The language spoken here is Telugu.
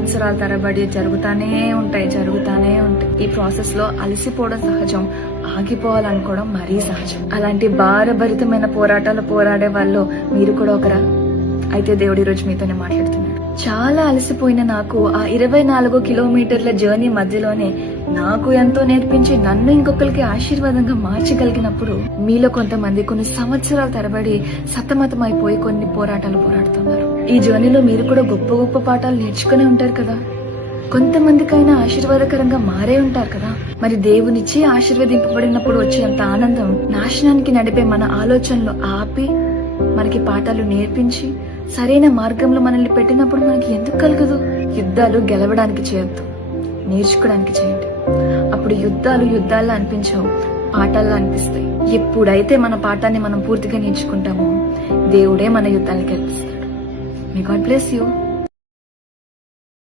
సంవత్సరాల తరబడి జరుగుతానే ఉంటాయి. ఈ ప్రాసెస్ లో అలసిపోవడం సహజం, ఆగిపోవాలనుకోవడం మరీ సహజం. అలాంటి భారభరితమైన పోరాటాలు పోరాడే వాళ్ళు మీరు కూడా ఒకరా? అయితే దేవుడు ఈరోజు మీతోనే మాట్లాడుతున్నాడు. చాలా అలసిపోయిన నాకు ఆ 24 కిలోమీటర్ల జర్నీ మధ్యలోనే నాకు ఎంతో నేర్పించి నన్ను ఇంకొకరికి ఆశీర్వాదంగా మార్చగలిగినప్పుడు మీలో కొంతమంది కొన్ని సంవత్సరాల తరబడి సతమతమైపోయి కొన్ని పోరాటాలు పోరాడుతున్నారు. ఈ జర్నీలో మీరు కూడా గొప్ప గొప్ప పాఠాలు నేర్చుకునే ఉంటారు కదా. కొంతమందికైనా ఆశీర్వాదకరంగా మారే ఉంటారు కదా. మరి దేవునిచ్చి ఆశీర్వదింపబడినప్పుడు వచ్చేంత ఆనందం నాశనానికి నడిపే మన ఆలోచనలు ఆపి మనకి పాఠాలు నేర్పించి సరైన మార్గంలో మనల్ని పెట్టినప్పుడు మనకి ఎందుకు కలగదు? యుద్ధాలు గెలవడానికి చేయొద్దు, నేర్చుకోవడానికి చేయండి. అప్పుడు యుద్ధాల్లో అనిపించవు, పాఠాల్లో అనిపిస్తాయి. ఎప్పుడైతే మన పాఠాన్ని మనం పూర్తిగా నేర్చుకుంటామో దేవుడే మన యుద్ధాన్ని గెలిపిస్తాడు. May God bless you.